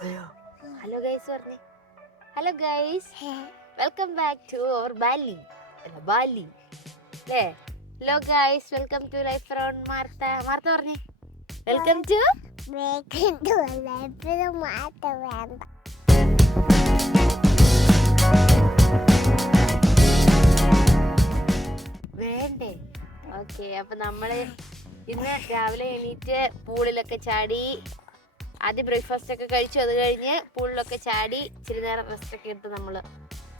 Hello guys പറഞ്ഞേ. Hello guys, welcome back to our ബാലി ബാലി അല്ലേ? Hello guys, welcome to life around Martha. Martha പറഞ്ഞേ welcome to Martha. വേണ്ട വേണ്ടേ? ഓക്കെ, അപ്പൊ നമ്മള് ഇന്ന് രാവിലെ എണീറ്റ് പൂളിലൊക്കെ ചാടി, ആദ്യം ബ്രേക്ക്ഫാസ്റ്റ് ഒക്കെ കഴിച്ചു. അത് കഴിഞ്ഞ് പൂളിലൊക്കെ ചാടി ഇച്ചിരി നേരം റെസ്റ്റ് ഒക്കെ എടുത്ത് നമ്മൾ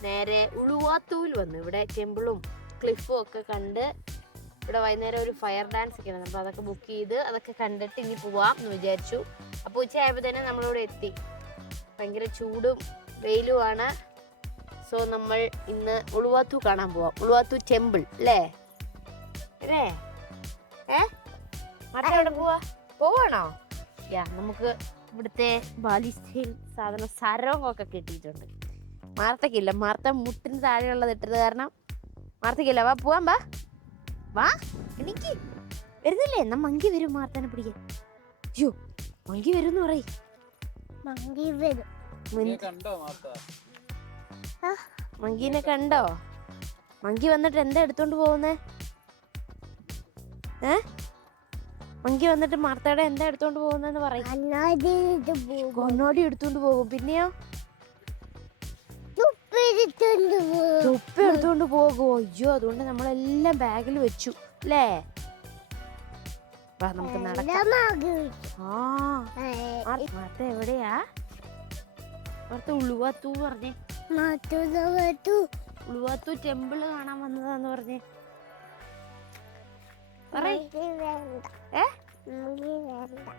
നേരെ ഉളുവാത്തൂൽ വന്നു. ഇവിടെ ടെമ്പിളും ക്ലിഫും ഒക്കെ കണ്ട്, ഇവിടെ വൈകുന്നേരം ഒരു ഫയർ ഡാൻസ് ഒക്കെ ആണ്. അപ്പോൾ അതൊക്കെ ബുക്ക് ചെയ്ത് അതൊക്കെ കണ്ടിട്ട് ഇനി പോവാം എന്ന് വിചാരിച്ചു. അപ്പോൾ ഉച്ചയായപ്പോൾ തന്നെ നമ്മളിവിടെ എത്തി. ഭയങ്കര ചൂടും വെയിലുമാണ്. സോ നമ്മൾ ഇന്ന് ഉളുവാത്തൂ കാണാൻ പോവാം. ഉളുവാത്തൂ ടെമ്പിൾ അല്ലേ അല്ലേ? മറ്റെവിടെ പോവാണോ? നമുക്ക് ഇവിടുത്തെ ബാലി സ്റ്റൈൽ സാധനം സരോഹമൊക്കെ കിട്ടിയിട്ടുണ്ട്. മാർത്തക്കില്ല, മാർത്ത മുട്ടിന് താഴെയുള്ളത് ഇട്ടത് കാരണം മാർത്തക്കില്ല. വാ പോവാൻ, വാ വാ. എനിക്ക് വരുന്നില്ലേ? എന്നാ മങ്കി വരും മാർത്തനെ പിടിക്കാൻ. അയ്യോ, മങ്കി വരും എന്ന് പറയും. മങ്കീനെ കണ്ടോ? മങ്കി വന്നിട്ട് എന്താ എടുത്തോണ്ട് പോകുന്നേ? മങ്കി വന്നിട്ട് മാർത്തയുടെ എന്താ എടുത്തോണ്ട് പോകുന്നെന്ന് പറയും. കൊന്നോടി എടുത്തോണ്ട് പോകും. പിന്നെയോ തൊപ്പി എടുത്തോണ്ട് പോകുമോ? അയ്യോ, അതുകൊണ്ട് നമ്മളെല്ലാം ബാഗിൽ വെച്ചു അല്ലേ? വാ നമുക്ക് നടക്കാം. മാർത്ത എവിടെയാ? മാർത്ത ഉളുവാത്തൂ പറഞ്ഞേ. ഉളുവാത്തൂ ടെമ്പിള് കാണാൻ വന്നതാന്ന് പറഞ്ഞേ.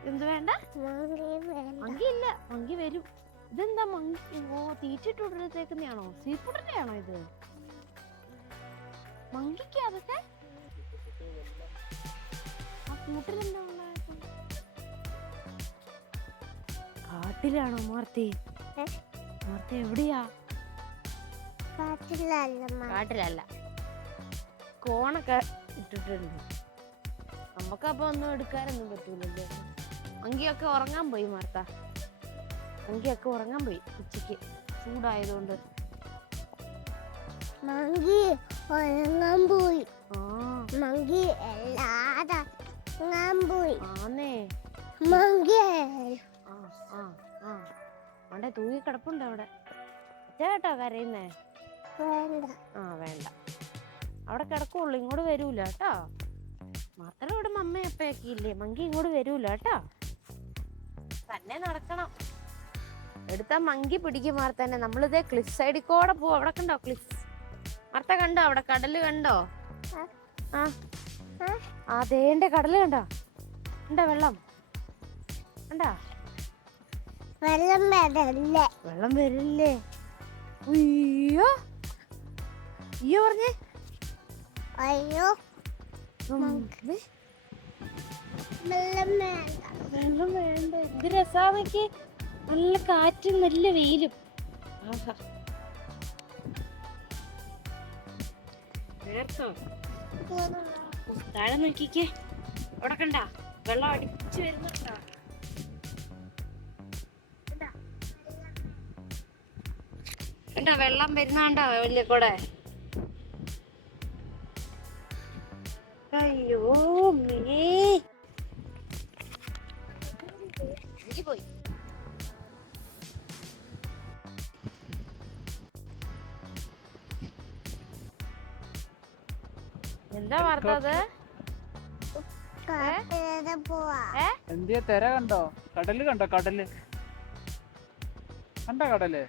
എന്ത് വേണ്ട? മങ്കിയില്ല, മങ്കി വരും. ഇതെന്താ മങ്കി? ഓ, തീറ്റിട്ടുടത്തേക്കുന്നതാണോ? സീപ്പുടനെയാണോ ഇത്? മങ്കിക്ക് അതൊക്കെ ആ കൂട്ടിലെന്താ ഉണ്ടായത്? കാട്ടിലാണോ മാർത്തി? മാർത്തി എവിടെയാ? കാട്ടിലല്ല, കോണൊക്കെ ഇട്ടിട്ടുണ്ട്. നമുക്കപ്പൊ ഒന്നും എടുക്കാനൊന്നും പറ്റൂലല്ലോ. മങ്കിയൊക്കെ ഉറങ്ങാൻ പോയി മാർത്ത. മങ്കിയൊക്കെ ഉറങ്ങാൻ പോയി ഉച്ചക്ക്, ചൂടായതുകൊണ്ട്. മങ്കി ഉറങ്ങാൻ പോയി. മങ്കി പോയി. ആന്നേ, മങ്കി അവിടെ തൂങ്ങി കിടപ്പുണ്ട് അവിടെ. ചേട്ടാ കരയുന്നേ? വേണ്ട, അവിടെ കിടക്കുള്ളൂ, ഇങ്ങോട്ട് വരൂല കേട്ടോ. മാത്രം ഇവിടെ മമ്മയപ്പയൊക്കെ ഇല്ലേ, മങ്കി ഇങ്ങോട്ട് വരൂല കേട്ടോ. തന്നെ നടക്കണം. എടുത്താ മങ്കി പിടിക്കും മാർത്തന്നെ. നമ്മളിതേ ക്ലിഫ് സൈഡിൽ കൂടെ പോവും. അവിടെ കണ്ടോ ക്ലിഫ്? മാർത്ത കണ്ടോ അവിടെ കടല് കണ്ടോ? അതേണ്ട കടല് കണ്ടോ? കണ്ടോ വെള്ളം? കണ്ടോ? വെള്ളം വരില്ലേ? അയ്യോ അയ്യോ പറഞ്ഞേ. അയ്യോ, വെള്ളം വേണ്ട. ഇത് രസാമയ്ക്ക്, നല്ല കാറ്റും നല്ല വെയിലും. താഴെ നോക്കിക്കേ, അവിടെ കണ്ട വെള്ളം അടിച്ചു വരുന്നുണ്ടോ? കണ്ട വെള്ളം വരുന്നാണ്ടോ വലിയ കൂടെ? അയ്യോ പോയി. എന്താ വാർത്തത്? എന്തിയ തെര കണ്ടോ? കടല് കണ്ടോ? കടല് കണ്ടോ? കടല്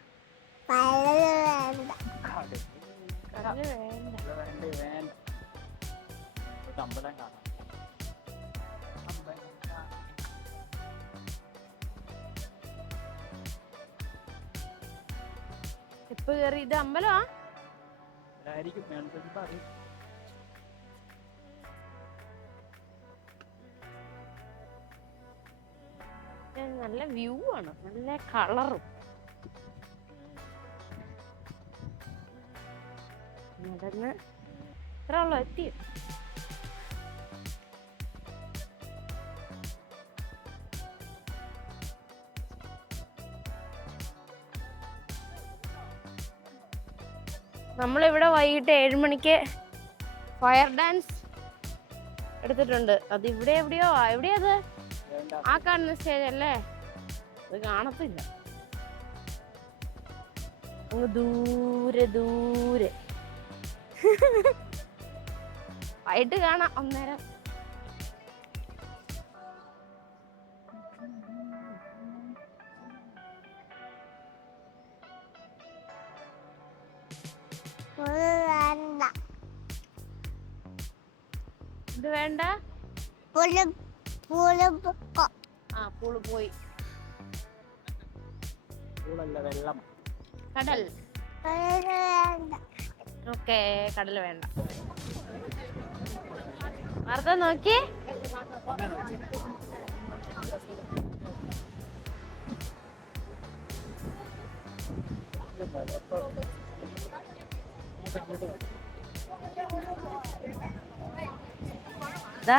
അമ്പലം കാണാം. ഇപ്പൊ കേറി. ഇത് അമ്പലമാ? നല്ല വ്യൂ ആണ്, നല്ല കളറും. നടന്ന് ഇത്ര ഉള്ളു എത്തി. നമ്മളിവിടെ വൈകിട്ട് 7 മണിക്ക് ഫയർ ഡാൻസ് എടുത്തിട്ടുണ്ട്. അത് ഇവിടെ എവിടെയോ എവിടെയത് ആ കാണുന്ന സ്റ്റേജ് അല്ലേ? അത് കാണത്തില്ല, അങ്ങ് ദൂരെ ദൂരെ. വൈകിട്ട് കാണാം അന്നേരം. വേണ്ട ഇത് വേണ്ട. ആ പൂള് പോയി. വെള്ളം. കടൽ. വേണ്ട ഓക്കെ, കടൽ വേണ്ട. വാർത്ത നോക്കി.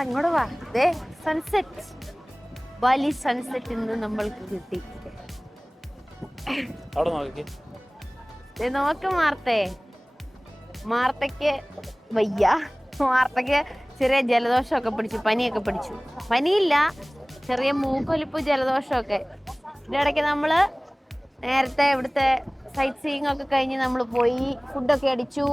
ഇങ്ങോട്ട് വാ. ദേ സൺസെറ്റ്, ബാലി സൺസെറ്റ് ഇന്ന് നമ്മൾക്ക് കിട്ടി. അവിടെ നോക്കി. നോക്ക് മാർത്തയ്ക്ക് വയ്യ. മാർത്തയ്ക്ക് ചെറിയ ജലദോഷമൊക്കെ പിടിച്ചു, പനിയൊക്കെ പിടിച്ചു. പനിയില്ല, ചെറിയ മൂക്കൊലിപ്പ് ജലദോഷമൊക്കെ. ഇതിന്റെ ഇടയ്ക്ക് നമ്മള് നേരത്തെ ഇവിടുത്തെ സൈറ്റ് സീയിങ് ഒക്കെ കഴിഞ്ഞ് നമ്മൾ പോയി, ഫുഡൊക്കെ അടിച്ചു.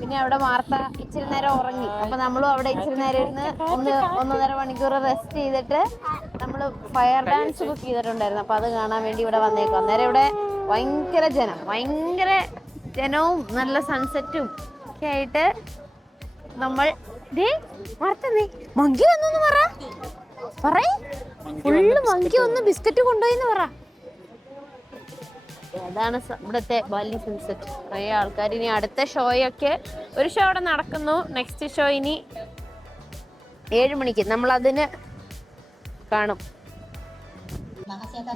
പിന്നെ അവിടെ മാർത്ത ഇച്ചിരി നേരം ഉറങ്ങി. അപ്പൊ നമ്മളും അവിടെ ഇച്ചിരി നേരം ഇരുന്ന് 1.5 മണിക്കൂർ റെസ്റ്റ് ചെയ്തിട്ട് നമ്മൾ ഫയർ ഡാൻസ് ബുക്ക് ചെയ്തിട്ടുണ്ടായിരുന്നു. അപ്പൊ അത് കാണാൻ വേണ്ടി ഇവിടെ വന്നേക്കും. അന്നേരം ഇവിടെ ഭയങ്കര ജനവും നല്ല സൺസെറ്റും ഒക്കെ ആയിട്ട് നമ്മൾ മങ്കി വന്നു പറയ്. ഫുള്ള് മങ്കി വന്ന് ബിസ്ക്കറ്റ് കൊണ്ടുപോയിന്ന് പറ. അതാണ് ഇവിടുത്തെ ബാലി സൺസെറ്റ്. കുറേ ആൾക്കാർ. ഇനി അടുത്ത ഷോയൊക്കെ, ഒരു ഷോ അവിടെ നടക്കുന്നു. നെക്സ്റ്റ് ഷോ ഇനി 7 മണിക്ക് നമ്മൾ അതിന് കാണും.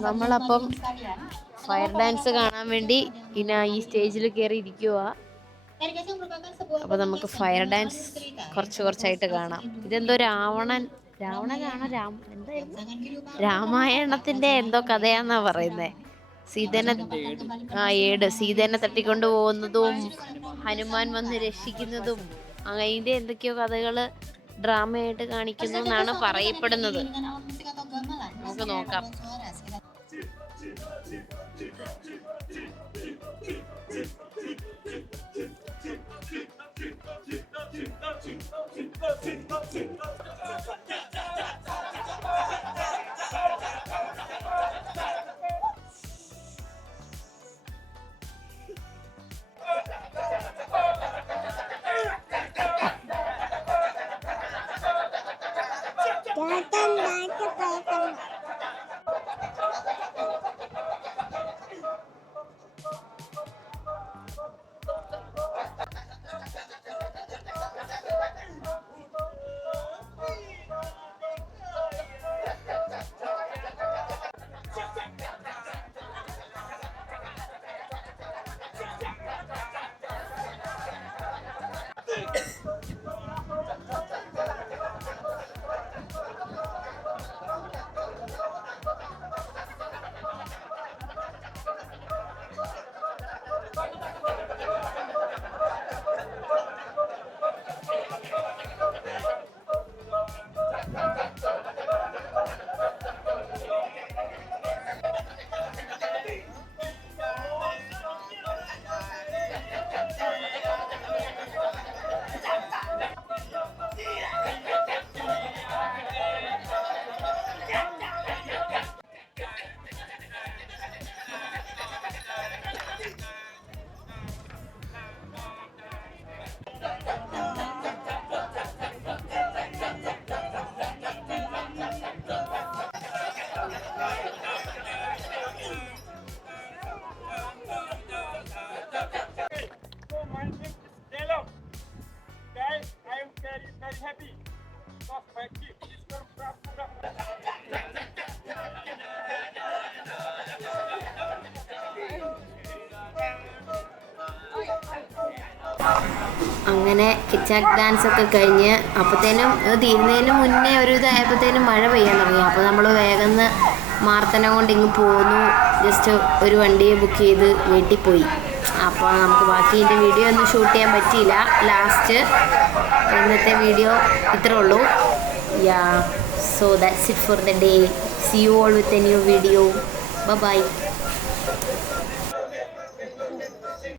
നമ്മളപ്പം ഫയർ ഡാൻസ് കാണാൻ വേണ്ടി ഇനി ഈ സ്റ്റേജിൽ കയറി ഇരിക്കുക. അപ്പൊ നമുക്ക് ഫയർ ഡാൻസ് കുറച്ചായിട്ട് കാണാം. ഇതെന്തോ രാവണനാണോ രാമായണത്തിന്റെ എന്തോ കഥയാന്നാ പറയുന്നേ. സീതേനെ തട്ടിക്കൊണ്ടു പോകുന്നതും ഹനുമാൻ വന്ന് രക്ഷിക്കുന്നതും അതിന്റെ എന്തൊക്കെയോ കഥകള് ഡ്രാമയായിട്ട് കാണിക്കുന്നു എന്നാണ് പറയപ്പെടുന്നത്. നമുക്ക് നോക്കാം. അങ്ങനെ കിച്ചാക്ക് ഡാൻസ് ഒക്കെ കഴിഞ്ഞ് അപ്പോഴത്തേനും തീരുന്നതിന് മുന്നേ ഒരു ഇതായപ്പോഴത്തേനും മഴ പെയ്യാൻ തുടങ്ങി. അപ്പോൾ നമ്മൾ വേഗം മാർത്തനെ കൊണ്ട് ഇങ്ങ് പോന്നു. ജസ്റ്റ് ഒരു വണ്ടിയെ ബുക്ക് ചെയ്ത് വീട്ടിൽ പോയി. അപ്പോൾ നമുക്ക് ബാക്കി ഇതിൻ്റെ വീഡിയോ ഒന്നും ഷൂട്ട് ചെയ്യാൻ പറ്റിയില്ല. ലാസ്റ്റ് ഇന്നത്തെ വീഡിയോ ഇത്രേ ഉള്ളൂ. Yeah, so that's it for the day. See you all with a new video. Bye bye.